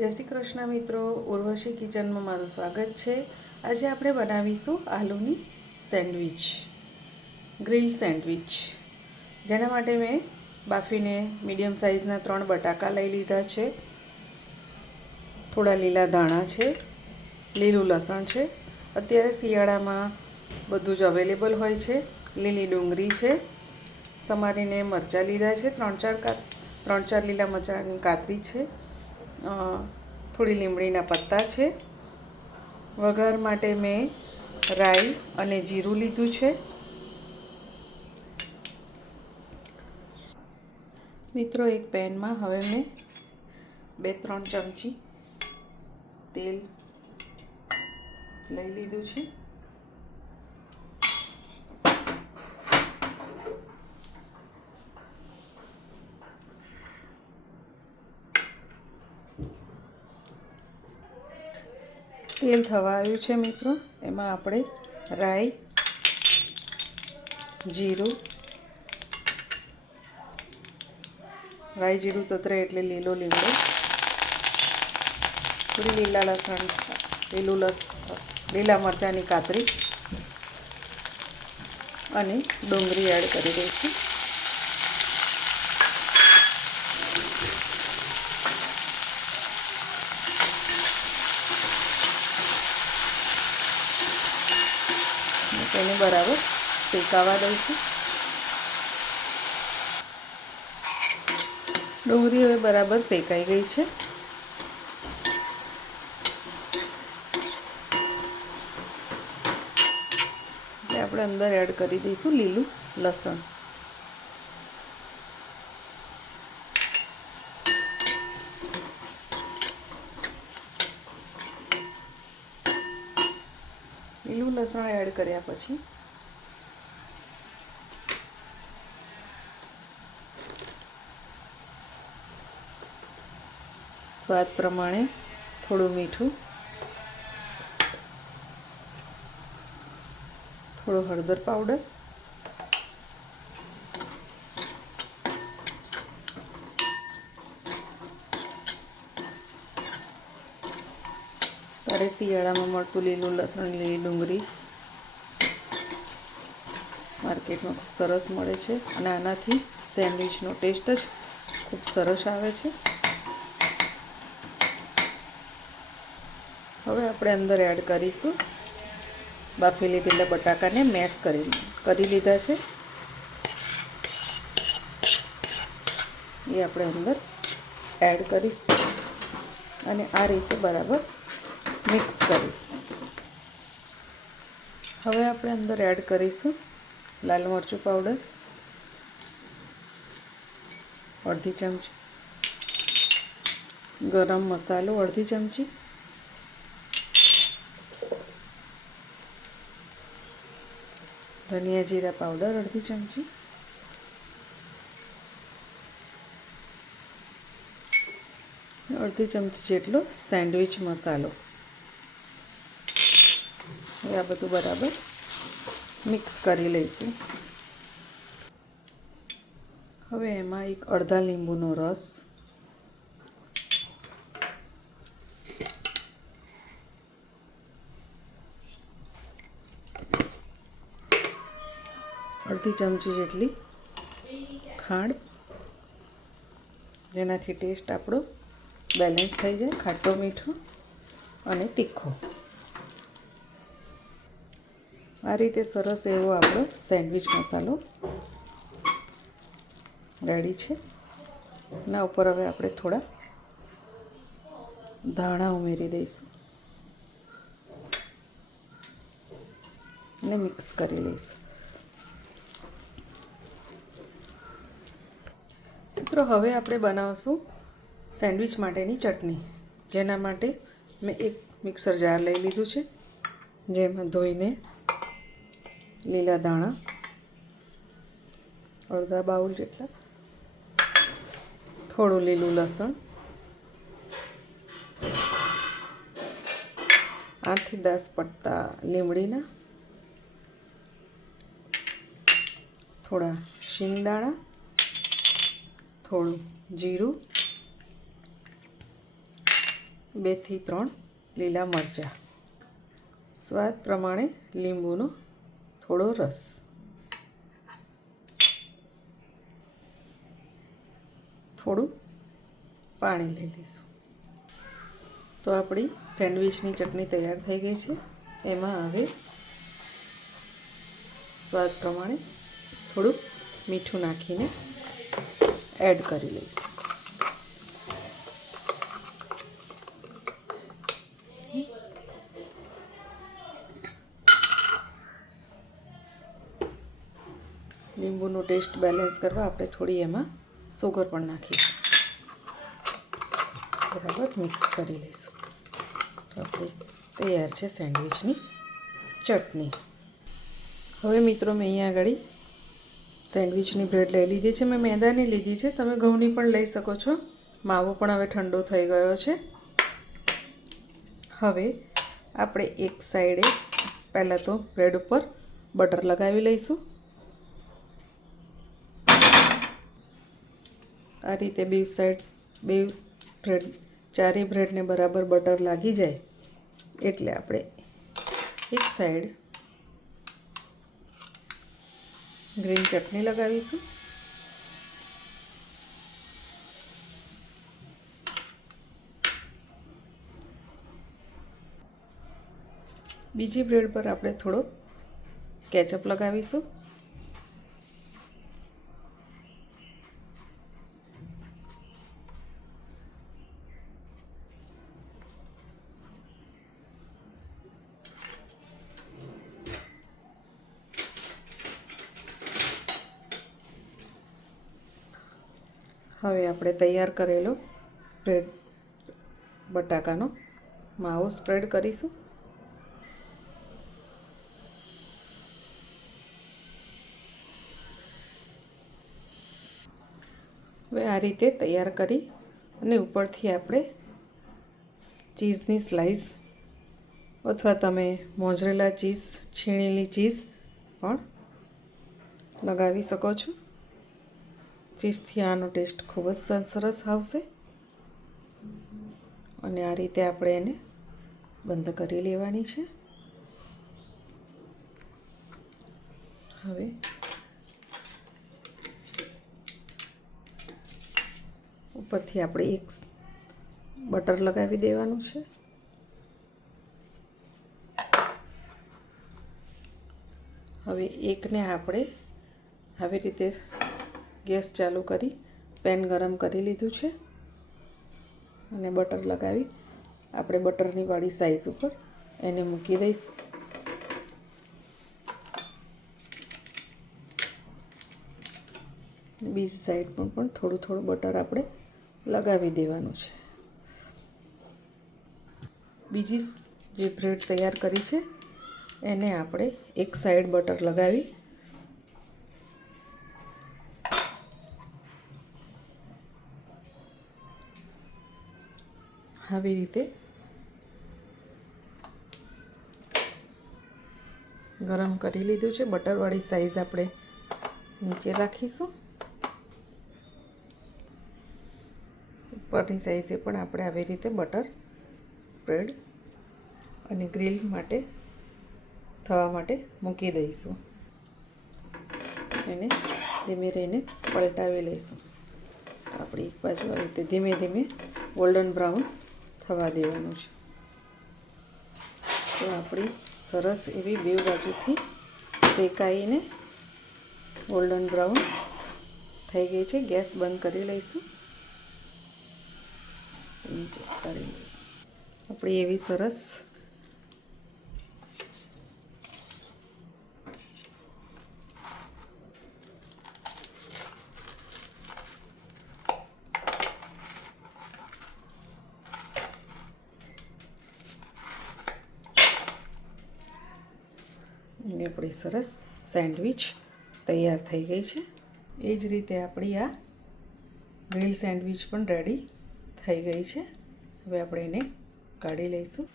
જય શ્રી કૃષ્ણ મિત્રો, ઉર્વશી કિચનમાં મારું સ્વાગત છે। આજે આપણે બનાવીશું આલુની સેન્ડવિચ, ગ્રીલ સેન્ડવિચ, જેના માટે મેં બાફીને મીડિયમ સાઇઝના 3 બટાકા લઈ લીધા છે, થોડા લીલા ધાણા છે, લીલું લસણ છે, અત્યારે શિયાળામાં બધું જ અવેલેબલ હોય છે, લીલી ડુંગળી છે, સમારીને મરચાં લીધા છે, 3-4 લીલા મરચાંની કાતરી છે, થોડી લીમડીના પત્તા છે। વઘાર માટે મેં રાઈ અને જીરું લીધું છે। મિત્રો, એક પેનમાં હવે મેં 2-3 ચમચી તેલ લઈ લીધું છે। તેલ થવા આવ્યું છે મિત્રો, એમાં આપણે રાઈ, જીરું, તતરે એટલે લીલો લીમડો, થોડી લીલા લસણ, લીલા મરચાંની કાતરી અને ડુંગળી એડ કરી દઈશું। તેને બરાબર શેકાવા દઈશું। ડુંગળી હવે બરાબર શેકાઈ ગઈ છે। એટલે આપણે અંદર એડ કરી દઈશું લીલું લસણ। લીલું લસણ એડ કર્યા પછી સ્વાદ પ્રમાણે થોડું મીઠું, થોડો હળદર પાવડર, ત્યારે શિયાળામાં મળતું લીલું લસણ, લીલી ડુંગળી માર્કેટમાં ખૂબ સરસ મળે છે અને આનાથી સેન્ડવિચનો ટેસ્ટ જ ખૂબ સરસ આવે છે। હવે આપણે અંદર એડ કરીશું બાફી લીધેલા બટાકાને મેશ કરી લીધા છે, એ આપણે અંદર એડ કરીશું અને આ રીતે બરાબર મિક્સ કરીશું। હવે આપણે અંદર એડ કરીશું લાલ મરચું પાવડર અડધી ચમચી, ગરમ મસાલો અડધી ચમચી, ધનિયા જીરા પાવડર અડધી ચમચી, અડધી ચમચી જેટલો સેન્ડવિચ મસાલો, એ આ બધું બરાબર મિક્સ કરી લઈશું। હવે એમાં એક અડધા લીંબુનો રસ, અડધી ચમચી જેટલી ખાંડ, જેનાથી ટેસ્ટ આપણો બેલેન્સ થઈ જાય, ખાટો મીઠો અને તીખો। આ રીતે સરસ એવો આપણો સેન્ડવિચ મસાલો રેડી છે। એના ઉપર હવે આપણે થોડા ધાણા ઉમેરી દઈશું અને મિક્સ કરી લઈશું। મિત્રો, હવે આપણે બનાવશું સેન્ડવિચ માટેની ચટણી, જેના માટે મેં એક મિક્સર જાર લઈ લીધું છે, જેમાં ધોઈને લીલા ધાણા અડધા બાઉલ જેટલા, થોડું લીલું લસણ, 8 થી 10 પત્તા લીમડીના, થોડા શિંગદાણા, થોડું જીરું, 2 થી 3 લીલા મરચાં, સ્વાદ પ્રમાણે લીંબુનો થોડો રસ, થોડું પાણી લઈ લઈશું. તો આપણી સેન્ડવિચની ચટણી તૈયાર થઈ ગઈ છે. એમાં હવે સ્વાદ પ્રમાણે થોડું મીઠું નાખીને એડ કરી લઈશું. લીંબુનો ટેસ્ટ બેલેન્સ કરવા આપણે થોડી એમાં સુગર પણ નાખીશું. બરાબર મિક્સ કરી લઈશું. તો આપણી તૈયાર છે સેન્ડવિચની ચટણી. હવે મિત્રો મેં અહીંયા આગળ સેન્ડવિચની બ્રેડ લઈ લીધી છે. મેં મેદાની લીધી છે, તમે ઘઉંની પણ લઈ શકો છો. માવો પણ હવે ઠંડો થઈ ગયો છે. હવે આપણે એક સાઈડે પહેલાં તો બ્રેડ ઉપર બટર લગાવી લઈશું. આ રીતે બે સાઈડ ચારેય બ્રેડને બરાબર બટર લાગી જાય એટલે આપણે એક સાઈડ ગ્રીન ચટણી લગાવીશું. બીજી બ્રેડ પર આપણે થોડો કેચઅપ લગાવીશું. હવે આપણે તૈયાર કરેલો બ્રેડ બટાકાનો માવો સ્પ્રેડ કરીશું. હવે આ રીતે તૈયાર કરી અને ઉપરથી આપણે ચીઝની સ્લાઈસ અથવા તમે મોઝરેલા ચીઝ, છીણેલી ચીઝ પણ લગાવી શકો છો. ચીઝથી આનો ટેસ્ટ ખૂબ જ સરસ આવશે. અને આ રીતે આપણે એને બંધ કરી લેવાની છે. હવે ઉપરથી આપણે એક બટર લગાવી દેવાનું છે. હવે એકને આપણે આવી રીતે ગેસ ચાલુ કરી પેન ગરમ કરી લીધું છે અને બટર લગાવી આપણે બટરની વાળી સાઈઝ ઉપર એને મૂકી દઈશું. બીજી સાઈડ પર પણ થોડું થોડું બટર આપણે લગાવી દેવાનું છે. બીજી જે બ્રેડ તૈયાર કરી છે એને આપણે એક સાઈડ બટર લગાવી આવી રીતે ગરમ કરી લીધું છે. બટરવાળી સાઈઝ આપણે નીચે રાખીશું. ઉપરની સાઈઝે પણ આપણે આવી રીતે બટર સ્પ્રેડ અને ગ્રીલ માટે થવા માટે મૂકી દઈશું. એને ધીમે રહીને પલટાવી લઈશું. આપણી એક બાજુ આવી રીતે ધીમે ધીમે ગોલ્ડન બ્રાઉન થવા દેવાનું છે. તો આપણી સરસ એવી બે બાજુથી શેકાઈને ગોલ્ડન બ્રાઉન થઈ ગઈ છે. ગેસ બંધ કરી લઈશું. નીચે કરી લઈશું. આપણી એવી સરસ અને આપણી સરસ સેન્ડવિચ તૈયાર થઈ ગઈ છે. એ જ રીતે આપણી આ ગ્રીલ સેન્ડવિચ પણ રેડી થઈ ગઈ છે. હવે આપણે એને કાઢી લઈશું.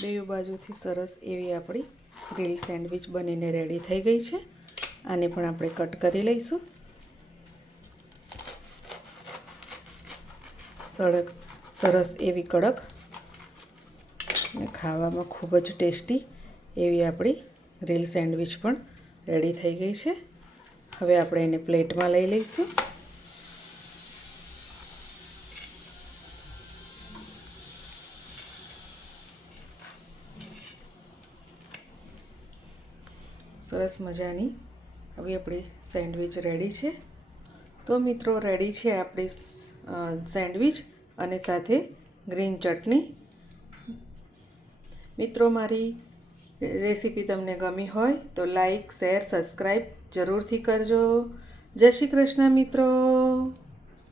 બે બાજુથી સરસ એવી આપણી ગ્રીલ સેન્ડવિચ બનીને રેડી થઈ ગઈ છે. આને પણ આપણે કટ કરી લઈશું. સરસ એવી કડક અને ખાવામાં ખૂબ જ ટેસ્ટી એવી આપણી ગ્રીલ સેન્ડવિચ પણ રેડી થઈ ગઈ છે. હવે આપણે એને પ્લેટમાં લઈ લઈશું. સરસ મજાની હવે આપણી સેન્ડવિચ રેડી છે. તો મિત્રો રેડી છે આપણી સેન્ડવિચ અને સાથે ગ્રીન ચટણી. મિત્રો મારી રેસીપી તમને ગમી હોય તો લાઈક, શેર, સબસ્ક્રાઈબ જરૂરથી કરજો. જય શ્રી કૃષ્ણ મિત્રો.